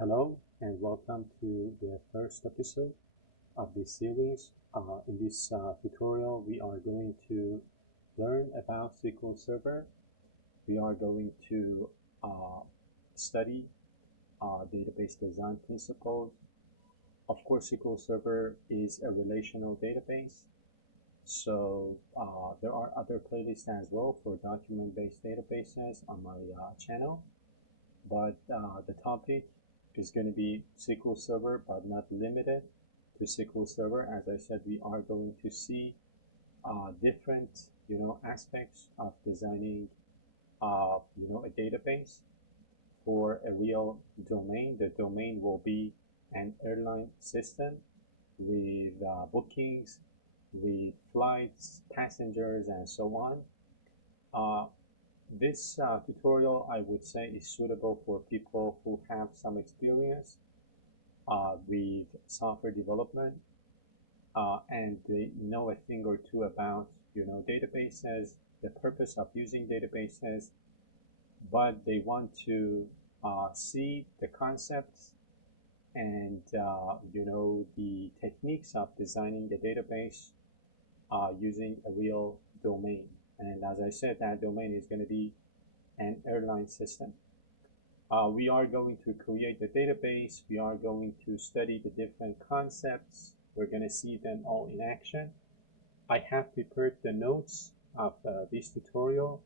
Hello and welcome to the first episode of this series. In this tutorial, we are going to learn about SQL Server. We are going to study database design principles. Of course, SQL Server is a relational database. So there are other playlists as well for document-based databases on my channel. But the topic is going to be SQL Server, but not limited to SQL Server. As I said, we are going to see different, aspects of designing, a database for a real domain. The domain will be an airline system with bookings, with flights, passengers, and so on. This tutorial, I would say, is suitable for people who have some experience with software development and they know a thing or two about, databases, the purpose of using databases, but they want to see the concepts and, the techniques of designing the database using a real domain. And as I said, that domain is going to be an airline system. We are going to create the database. We are going to study the different concepts. We're going to see them all in action. I have prepared the notes of this tutorial.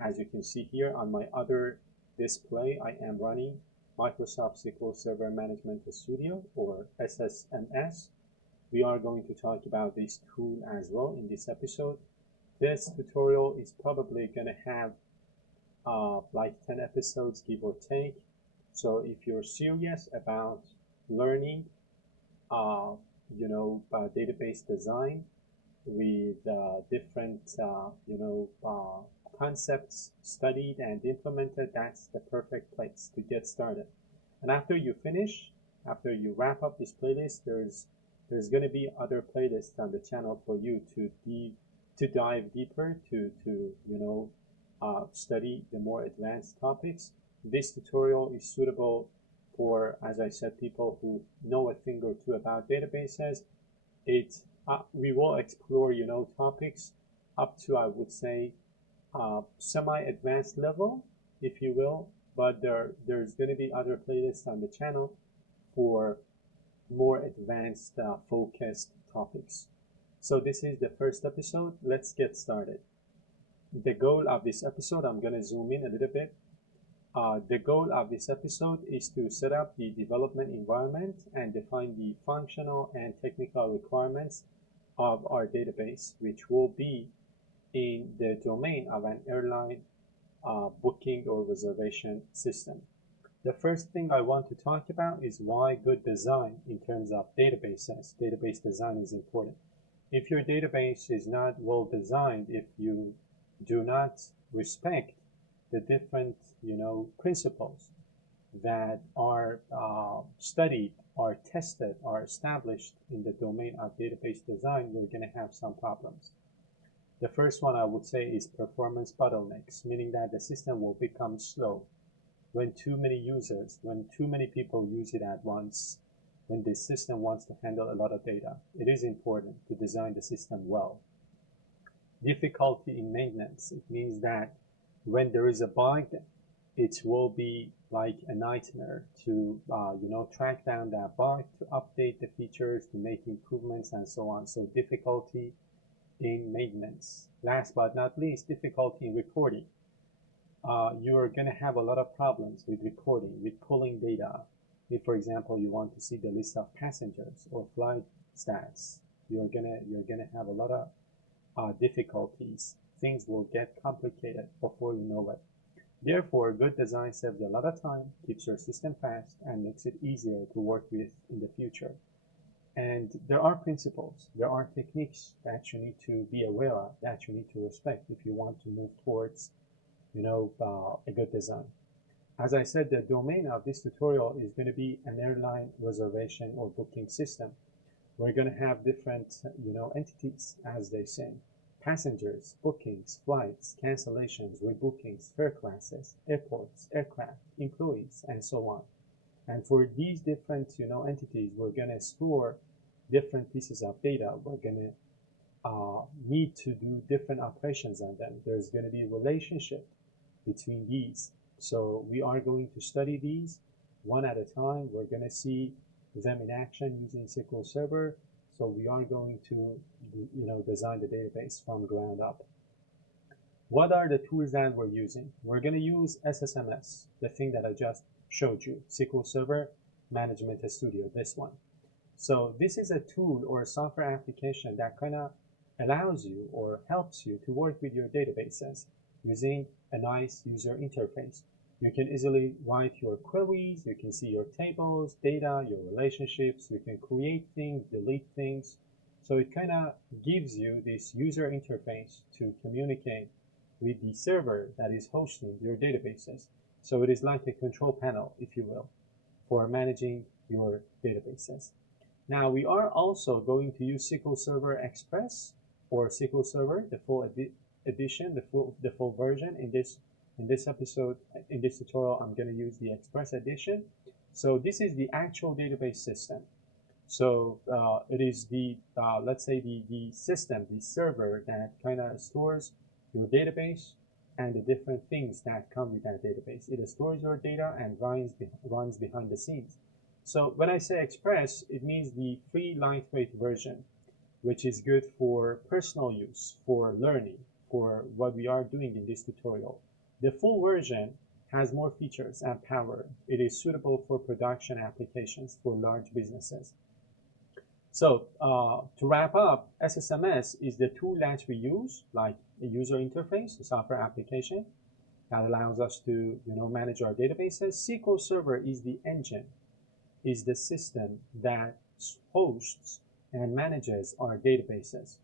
As you can see here on my other display, I am running Microsoft SQL Server Management Studio, or SSMS. We are going to talk about this tool as well in this episode. This tutorial is probably going to have like 10 episodes, give or take. So if you're serious about learning, database design with different, concepts studied and implemented, that's the perfect place to get started. And after you finish, after you wrap up this playlist, there's going to be other playlists on the channel for you to dive deeper, to study the more advanced topics. This tutorial is suitable for, as I said, people who know a thing or two about databases. We will explore, topics up to, I would say, semi-advanced level, if you will. But there's going to be other playlists on the channel for more advanced, focused topics. So this is the first episode. Let's get started. The goal of this episode, I'm going to zoom in a little bit. The goal of this episode is to set up the development environment and define the functional and technical requirements of our database, which will be in the domain of an airline booking or reservation system. The first thing I want to talk about is why good design in terms of databases. Database design is important. If your database is not well designed, if you do not respect the different, principles that are studied, are tested, are established in the domain of database design, you're going to have some problems. The first one I would say is performance bottlenecks, meaning that the system will become slow when too many users, when too many people use it at once, when the system wants to handle a lot of data. It is important to design the system well. Difficulty in maintenance. It means that when there is a bug, it will be like a nightmare to, track down that bug, to update the features, to make improvements, and so on. So difficulty in maintenance. Last but not least, difficulty in reporting. You're going to have a lot of problems with reporting, with pulling data. If, for example, you want to see the list of passengers or flight stats, you're gonna have a lot of difficulties. Things will get complicated before you know it. Therefore, good design saves a lot of time, keeps your system fast, and makes it easier to work with in the future. And there are principles, there are techniques that you need to be aware of, that you need to respect if you want to move towards, a good design. As I said, the domain of this tutorial is going to be an airline reservation or booking system. We're going to have different, entities, as they say. Passengers, bookings, flights, cancellations, rebookings, fare classes, airports, aircraft, employees, and so on. And for these different, entities, we're going to store different pieces of data. We're going to need to do different operations on them. There's going to be a relationship between these. So we are going to study these one at a time. We're going to see them in action using SQL Server. So we are going to, design the database from ground up. What are the tools that we're using? We're going to use SSMS, the thing that I just showed you, SQL Server Management Studio, this one. So this is a tool or a software application that kind of allows you or helps you to work with your databases using a nice user interface. You can easily write your queries, you can see your tables, data, your relationships, you can create things, delete things. So it kind of gives you this user interface to communicate with the server that is hosting your databases. So it is like a control panel, if you will, for managing your databases. Now we are also going to use SQL Server Express or SQL Server, the full edition, the full version. In this episode, in this tutorial, I'm going to use the Express edition. So this is the actual database system. So it is the, let's say the system, the server that kind of stores your database and the different things that come with that database. It stores your data and runs behind the scenes. So when I say Express, it means the free lightweight version, which is good for personal use, for learning, for what we are doing in this tutorial. The full version has more features and power. It is suitable for production applications for large businesses. So to wrap up, SSMS is the tool that we use, like a user interface, a software application that allows us to manage our databases. SQL Server is the engine, is the system that hosts and manages our databases.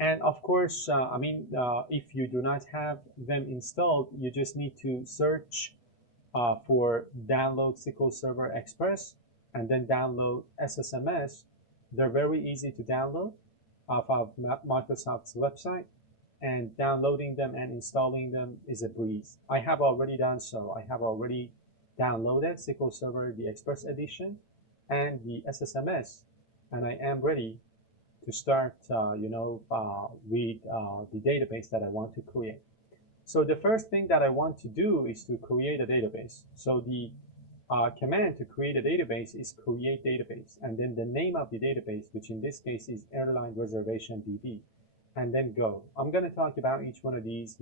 And of course, if you do not have them installed, you just need to search for download SQL Server Express and then download SSMS. They're very easy to download off of Microsoft's website, and downloading them and installing them is a breeze. I have already done so. I have already downloaded SQL Server, the Express edition, and the SSMS, and I am ready to start, with the database that I want to create. So the first thing that I want to do is to create a database. So the command to create a database is create database, and then the name of the database, which in this case is airline reservation DB, and then go. I'm going to talk about each one of these,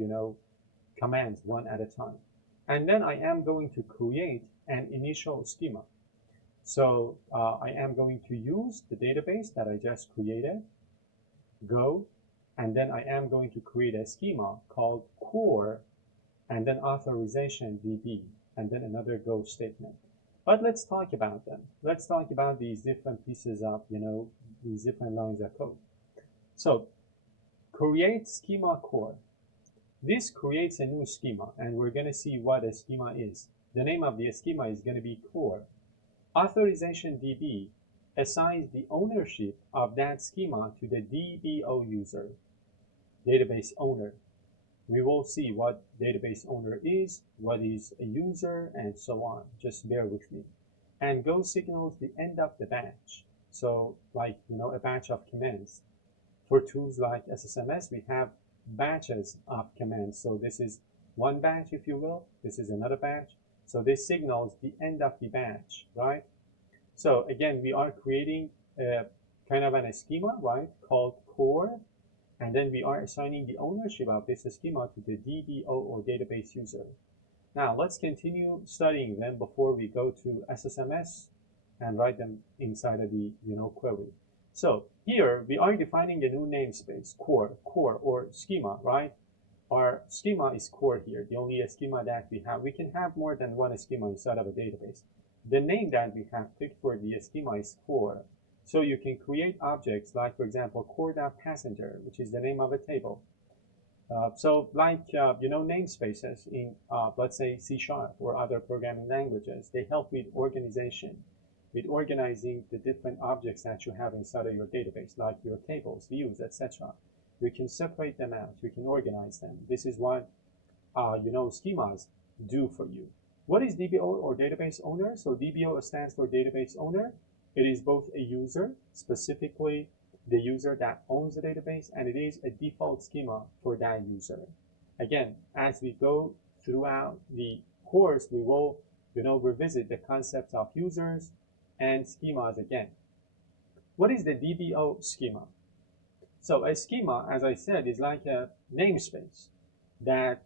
commands one at a time. And then I am going to create an initial schema. So I am going to use the database that I just created, go, and then I am going to create a schema called core, and then authorization DB, and then another go statement. But let's talk about them. Let's talk about these different pieces of, these different lines of code. So create schema core. This creates a new schema, and we're going to see what a schema is. The name of the schema is going to be core. Authorization DB assigns the ownership of that schema to the DBO user, database owner. We will see what database owner is, what is a user, and so on. Just bear with me. And go signals the end of the batch. So like, a batch of commands. For tools like SSMS, we have batches of commands. So this is one batch, if you will. This is another batch. So this signals the end of the batch, right? So again, we are creating a kind of a schema, right, called core. And then we are assigning the ownership of this schema to the DBO or database user. Now let's continue studying them before we go to SSMS and write them inside of the query. So here we are defining a new namespace, core or schema, right? Our schema is core here, the only schema that we have. We can have more than one schema inside of a database. The name that we have picked for the schema is core. So you can create objects like, for example, core.passenger, which is the name of a table. So like, namespaces in, let's say, C# or other programming languages, they help with organization, with organizing the different objects that you have inside of your database, like your tables, views, etc. You can separate them out, you can organize them. This is what, schemas do for you. What is DBO or database owner? So DBO stands for database owner. It is both a user, specifically the user that owns the database, and it is a default schema for that user. Again, as we go throughout the course, we will revisit the concepts of users and schemas again. What is the DBO schema? So a schema, as I said, is like a namespace that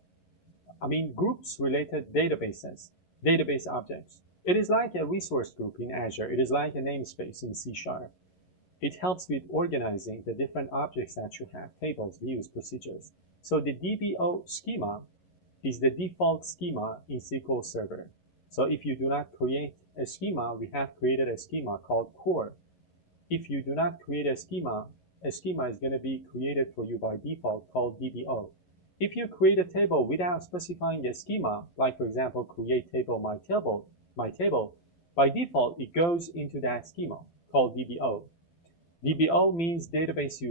groups related databases, database objects. It is like a resource group in Azure. It is like a namespace in C#. It helps with organizing the different objects that you have, tables, views, procedures. So the DBO schema is the default schema in SQL Server. So if you do not create a schema, we have created a schema called core. If you do not create a schema is going to be created for you by default called DBO. If you create a table without specifying a schema, like for example, create table, my table, by default, it goes into that schema called DBO. DBO means database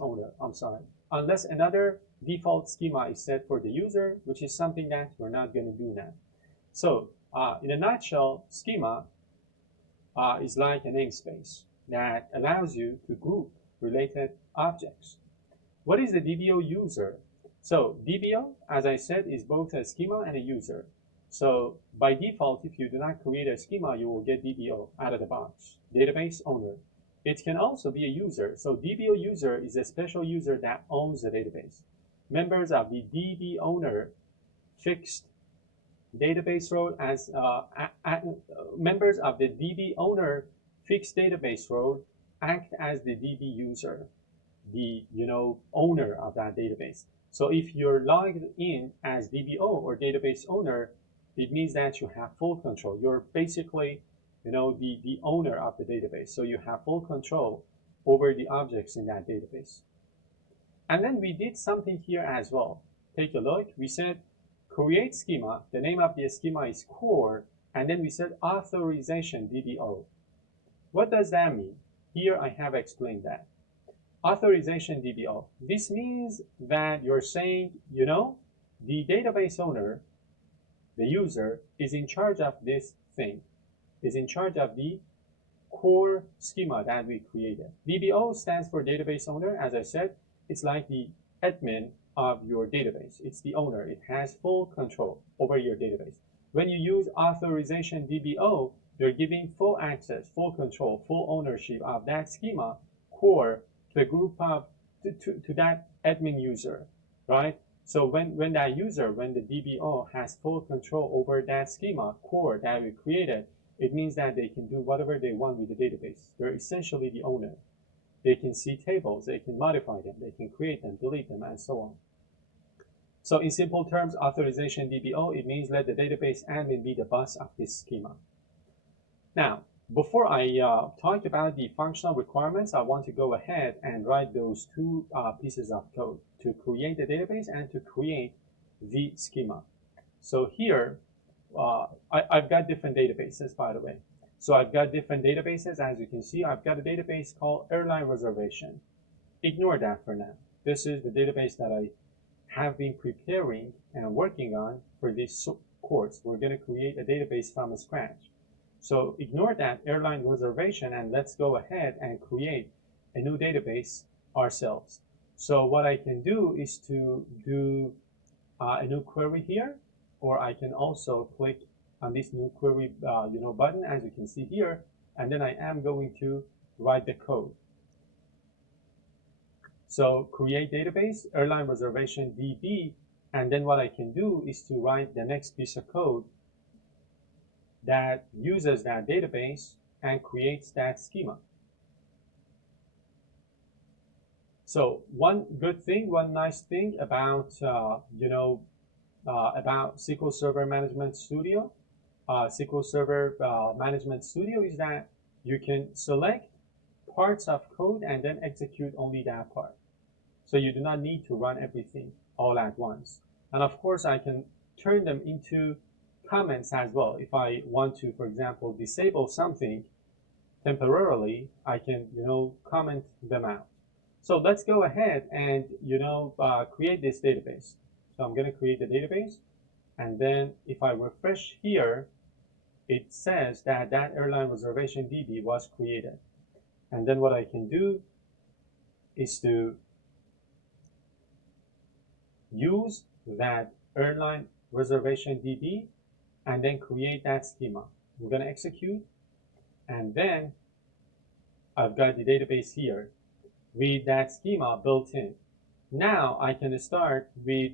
owner, unless another default schema is set for the user, which is something that we're not going to do now. So in a nutshell, schema is like a namespace that allows you to group related objects. What is the DBO user? So DBO, as I said, is both a schema and a user. So by default, if you do not create a schema, you will get DBO out of the box, database owner. It can also be a user. So DBO user is a special user that owns the database. Members of the DB owner fixed database role as members of the DB owner fixed database role act as the DB user, the owner of that database. So if you're logged in as DBO or database owner, it means that you have full control. You're basically the owner of the database. So you have full control over the objects in that database. And then we did something here as well. Take a look. We said create schema. The name of the schema is core. And then we said authorization DBO. What does that mean? Here I have explained that. Authorization DBO. This means that you're saying, the database owner, the user, is in charge of this thing, is in charge of the core schema that we created. DBO stands for database owner. As I said, it's like the admin of your database. It's the owner. It has full control over your database. When you use authorization DBO, you're giving full access, full control, full ownership of that schema core to a group of to that admin user, right? So when the DBO has full control over that schema core that we created, it means that they can do whatever they want with the database. They're essentially the owner. They can see tables, they can modify them, they can create them, delete them, and so on. So in simple terms, authorization DBO, it means let the database admin be the boss of this schema. Now, before I talk about the functional requirements, I want to go ahead and write those two pieces of code to create the database and to create the schema. So here, I've got different databases, by the way. So I've got different databases. As you can see, I've got a database called airline reservation. Ignore that for now. This is the database that I have been preparing and working on for this course. We're going to create a database from scratch. So ignore that airline reservation and let's go ahead and create a new database ourselves. So what I can do is to do a new query here, or I can also click on this new query button, as you can see here, and then I am going to write the code. So create database, airline reservation DB, and then what I can do is to write the next piece of code that uses that database and creates that schema. So one good thing, one nice thing about about SQL Server Management Studio, SQL Server Management Studio is that you can select parts of code and then execute only that part. So you do not need to run everything all at once. And of course, I can turn them into comments as well. If I want to, for example, disable something temporarily, I can, comment them out. So let's go ahead and, create this database. So I'm going to create the database. And then if I refresh here, it says that that airline reservation DB was created. And then what I can do is to use that airline reservation DB and then create that schema. We're going to execute, and then I've got the database here with that schema built in. Now I can start with,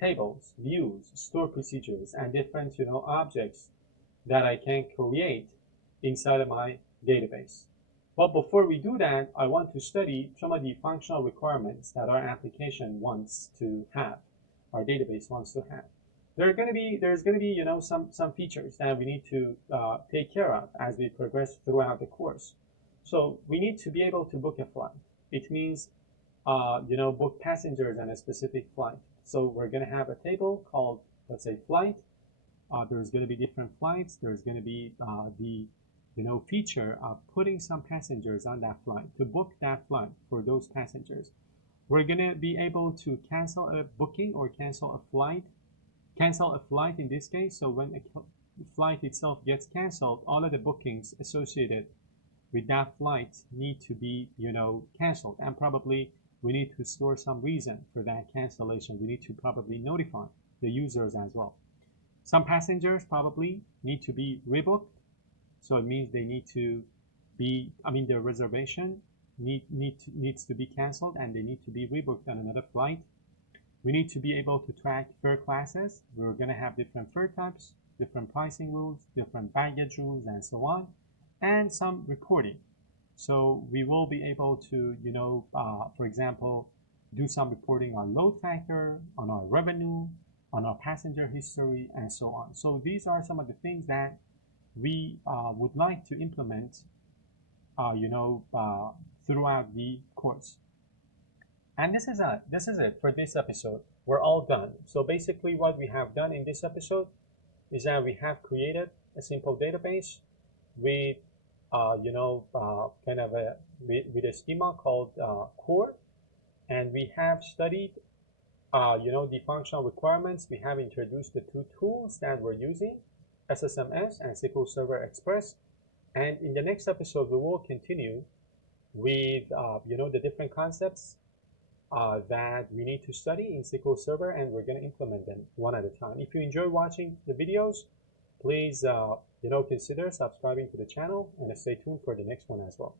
tables, views, store procedures, and different, objects that I can create inside of my database. But before we do that, I want to study some of the functional requirements that our application wants to have, our database wants to have. There's going to be, some features that we need to take care of as we progress throughout the course. So we need to be able to book a flight. It means, book passengers on a specific flight. So we're going to have a table called, let's say, flight. There's going to be different flights. There's going to be the feature of putting some passengers on that flight to book that flight for those passengers. We're going to be able to cancel a booking or cancel a flight in this case. So when a flight itself gets canceled, all of the bookings associated with that flight need to be canceled, and probably we need to store some reason for that cancellation. We need to probably notify the users as well. Some passengers probably need to be rebooked, so it means they need to be, their reservation needs to be canceled and they need to be rebooked on another flight. We need to be able to track fare classes. We're going to have different fare types, different pricing rules, different baggage rules, and so on, and some reporting. So we will be able to, for example, do some reporting on load factor, on our revenue, on our passenger history, and so on. So these are some of the things that we would like to implement, throughout the course. And this is it for this episode. We're all done. So basically what we have done in this episode is that we have created a simple database with, kind of with a schema called core. And we have studied, the functional requirements. We have introduced the two tools that we're using, SSMS and SQL Server Express. And in the next episode, we will continue with, the different concepts that we need to study in SQL Server, and we're going to implement them one at a time. If you enjoy watching the videos, please, consider subscribing to the channel and stay tuned for the next one as well.